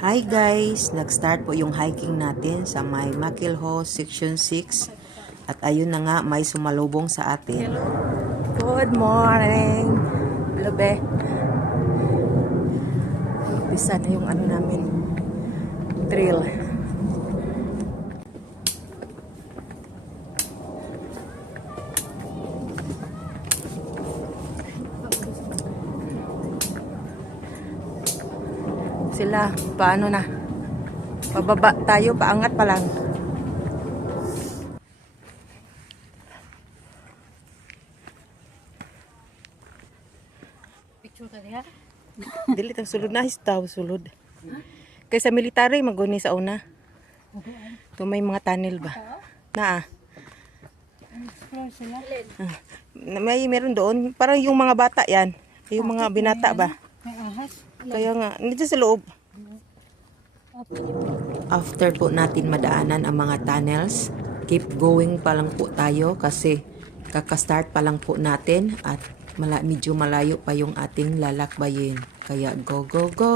Hi guys! Nag-start po yung hiking natin sa may Makilho Section 6 at ayun na nga may sumalubong sa atin. Good morning! Lobe! Umpisa na yung ano namin, trail. Sila, paano na? Pababa tayo, paangat pa lang. Picture ka diha? Dili tang sulod na, histaw sulod. Kaysa military, maguni sa una. Ito may mga tunnel ba? Na Explore sila. meron doon. Parang yung mga bata yan. Yung mga binata ba? May ahas. Kaya nga, nandito sa loob. After po natin madaanan ang mga tunnels, keep going pa lang po tayo kasi kakastart pa lang po natin at medyo malayo pa yung ating lalakbayin. Kaya go, go, go!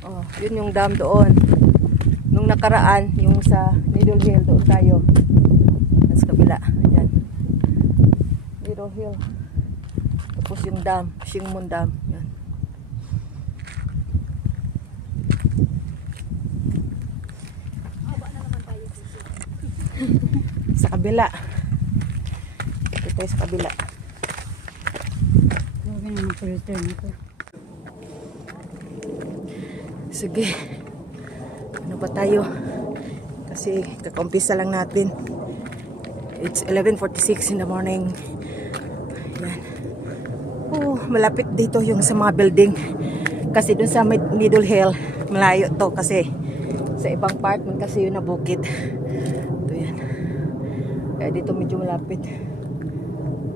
Oh, yun yung dam doon. Nung nakaraan, yung sa Needle Hill, doon tayo. Sa kabila, yan. Needle Hill. Tapos yung dam, Shingmun Dam. Yan. Sa kabila. Ito tayo sa kabila. Huwag na mag-return ako. Sige. Ano ba tayo? Kasi kakampisa lang natin. It's 11:46 in the morning. Yan. Oh, malapit dito yung sa mga building. Kasi dun sa Needle Hill, malayo to kasi sa ibang part man kasi yun na bukid. Ito yan. Kaya dito medyo malapit.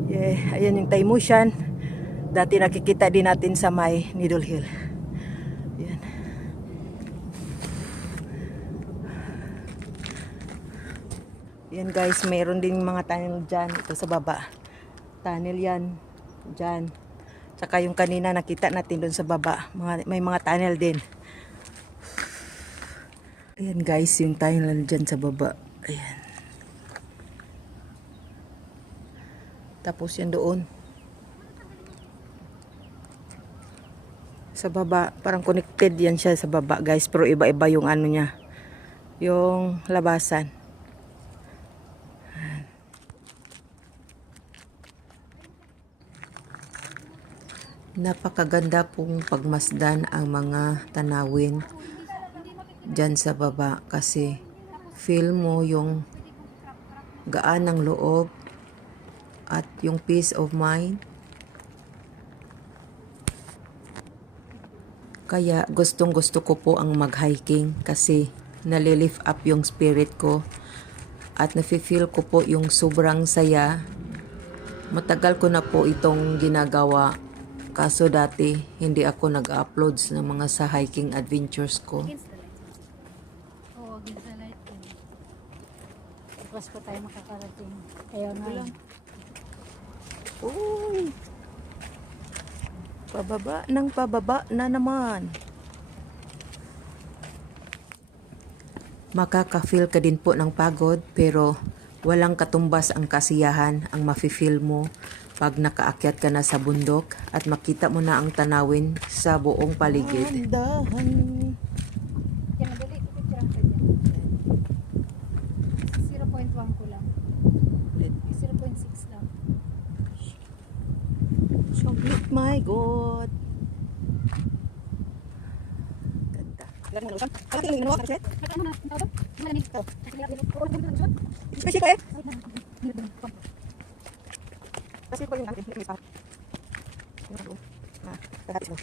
Yeah, ayan yung Taimushan. Dati nakikita din natin sa may Needle Hill. Yan. Yan guys, mayroon din mga tunnel dyan. Ito sa baba. Tunnel yan. Dyan. Tsaka yung kanina nakita natin doon sa baba. May mga tunnel din. Ayan guys, yung tunnel dyan sa baba. Ayan. Tapos yan doon. Sa baba, parang connected yan siya sa baba guys. Pero iba-iba yung ano niya. Yung labasan. Napakaganda pong pagmasdan ang mga tanawin dyan sa baba kasi feel mo yung gaan ng loob at yung peace of mind. Kaya gustong gusto ko po ang mag-hiking kasi nalilift up yung spirit ko at nafe-feel ko po yung sobrang saya. Matagal ko na po itong ginagawa. Kaso dati, hindi ako nag-uploads ng mga sa hiking adventures ko. Oo, against the light. Tapos pa tayo makakarating. Kaya nga lang. Uy! Pababa ng pababa na naman. Makaka-feel ka din po ng pagod pero walang katumbas ang kasiyahan ang mafe-feel mo pag nakaakyat ka na sa bundok at makita mo na ang tanawin sa buong paligid. Dahan. Kaya madali, pipicture ka dyan. 0.1 ko lang. 0.6 lang. Chocolate, my God. Ganda. Ganda mo na usan. Ano tingin mo, Marcet? Ano na? Ito? Malamig. Especially ko eh. Kasi ko yung natin. Hindi pa. Lahat mo.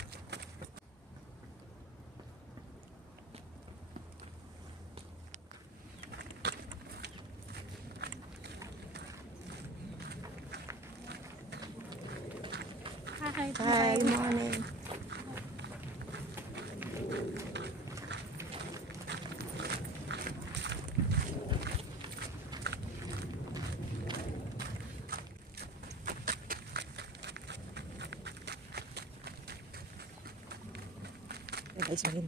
Hi, morning. Guys, magin.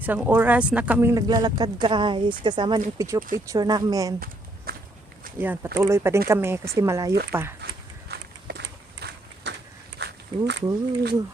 Isang oras na kaming naglalakad guys, kasama ng picture namin. Yan, patuloy pa din kami kasi malayo pa. Woohoo!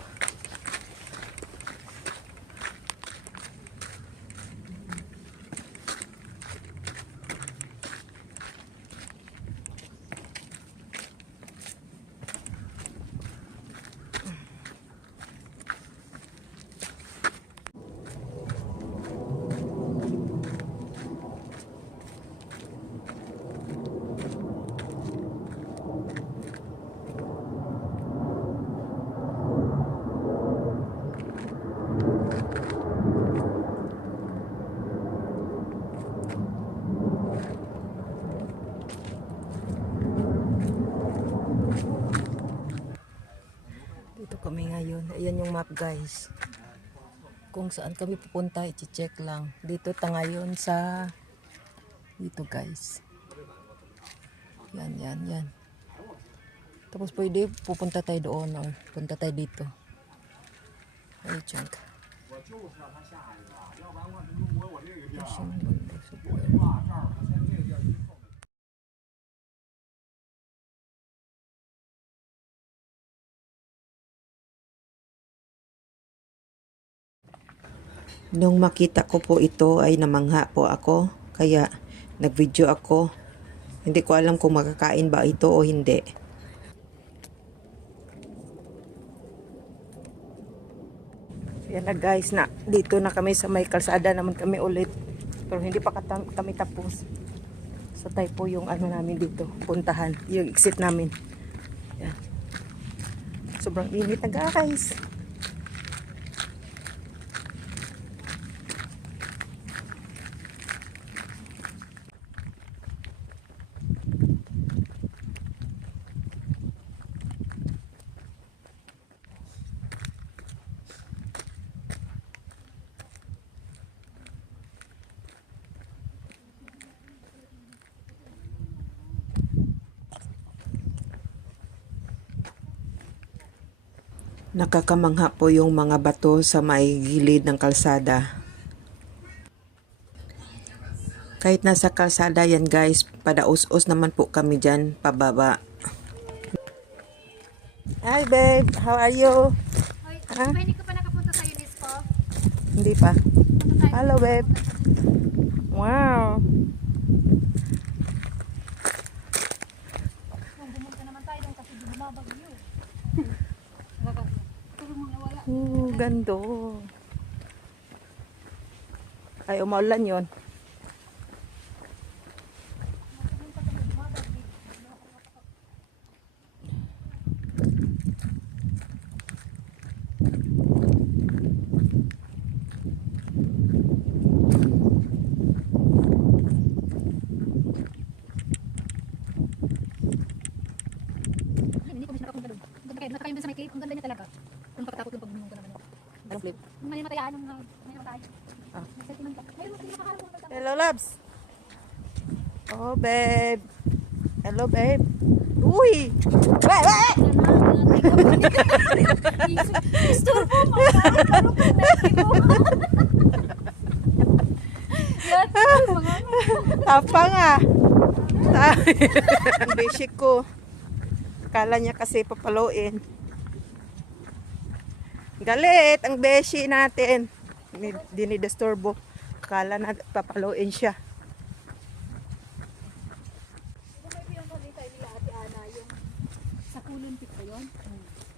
Dito kami ngayon. Ayan yung map guys. Kung saan kami pupunta, i-check lang. Dito ta ngayon sa dito guys. Yan. Tapos pwede pupunta tayo doon or punta tayo dito. Ay, check. Nung makita ko po ito ay namangha po ako. Kaya nag-video ako. Hindi ko alam kung makakain ba ito o hindi. Yan na guys, na dito na kami sa may kalsada naman kami ulit. Pero hindi pa kami tapos. So tayo po yung ano namin dito, puntahan, yung exit namin. Yan. Sobrang init na guys. Nakakamangha po yung mga bato sa may gilid ng kalsada. Kahit nasa kalsada yan guys, padaos-os naman po kami dyan, pababa. Hi babe, how are you? Hoy, Ha? hindi ka pa nakapunta sa UNESCO? Hindi pa. Punta tayo. Hello babe. Wow. Kung bumunta naman tayo doon kasi bumabagyo. Pero mga wala. Gando. Ay, umaulan yon. Hindi ko siya nakapunta doon. Doon kayo doon sa may cave. Ang ganda niya talaga. Kung pagkatapos yung pagbumunta naman. Anong flip? May matayaan nung may matay. Ah. May sentiment ka. Mayroon hindi makaharap mo. Hello loves. Oh babe. Hello babe. Uy. Istor po mo. Parang Apa nga. Ang basic ko. Kala niya kasi papaluin. Galit ang beshi natin. Dinidisturbo. Kala na papaluin siya. yung pagkita nila Ate Ana, yung sa Kulon Pit ba yun?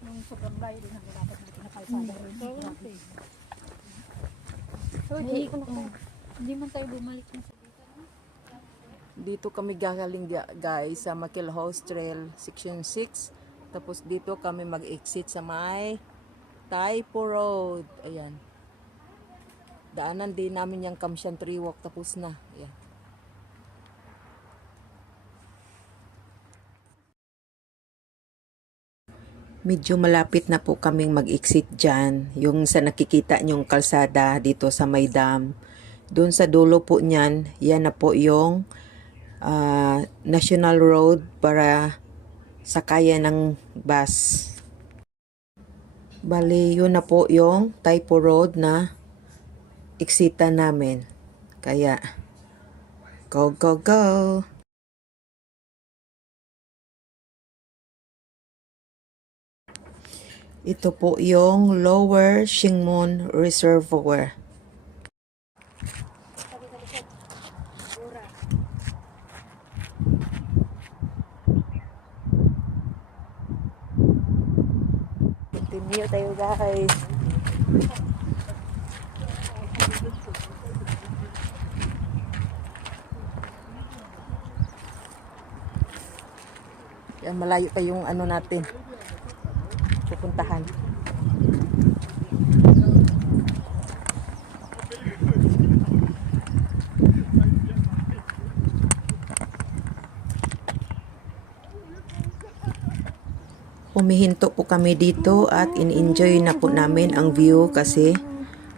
Nung sobrang layo din ang dapat natin na kalsada rin. So, hindi man tayo bumalik na sa dito. Dito kami gagaling guys sa Makilhouse Trail Section 6. Tapos dito kami mag-exit sa may Taipo Road. Ayan. Daanan din namin yung Kamsyan Tree Walk. Tapos na. Ayan. Medyo malapit na po kaming mag-exit dyan. Yung sa nakikita nyong kalsada dito sa may dam. Doon sa dulo po niyan, yan na po yung national road para sakayan ng bus. Bali, yun na po yung Taipo Road na eksita namin. Kaya, go, go, go! Ito po yung Lower Shingmun Reservoir. Continue tayo guys. Yan, malayo pa yung ano natin. Pupuntahan. Humihinto po kami dito at in-enjoy na po namin ang view kasi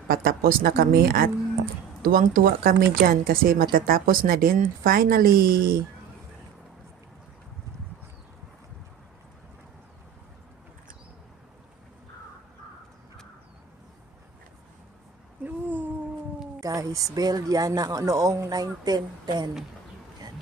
patapos na kami at tuwang-tuwa kami dyan kasi matatapos na din finally. Guys, build yan na noong 1910. Yan.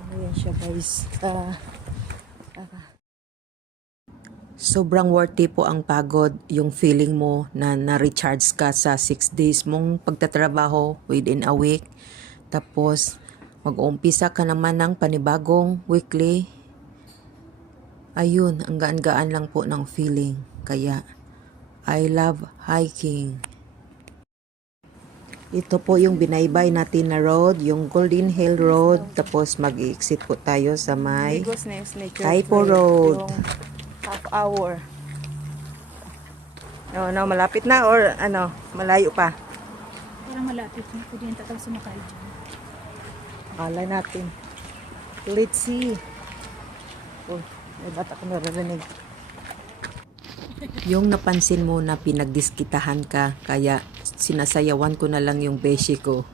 Ano yan siya guys? Sobrang worthy po ang pagod, yung feeling mo na na-recharge ka sa 6 days mong pagtatrabaho within a week. Tapos, mag-uumpisa ka naman ng panibagong weekly. Ayun, ang gaan-gaan lang po ng feeling. Kaya, I love hiking. Ito po yung binaybay natin na road, yung Golden Hill Road. Tapos, mag-exit po tayo sa may Taipo Road. Half hour. No, malapit na or ano, malayo pa? Parang malapit na. Pwede yung tatang sumakay dyan. Alay natin. Let's see. Oh, may bata ko naririnig. Yung napansin mo na pinagdiskitahan ka, kaya sinasayawan ko na lang yung beshi ko.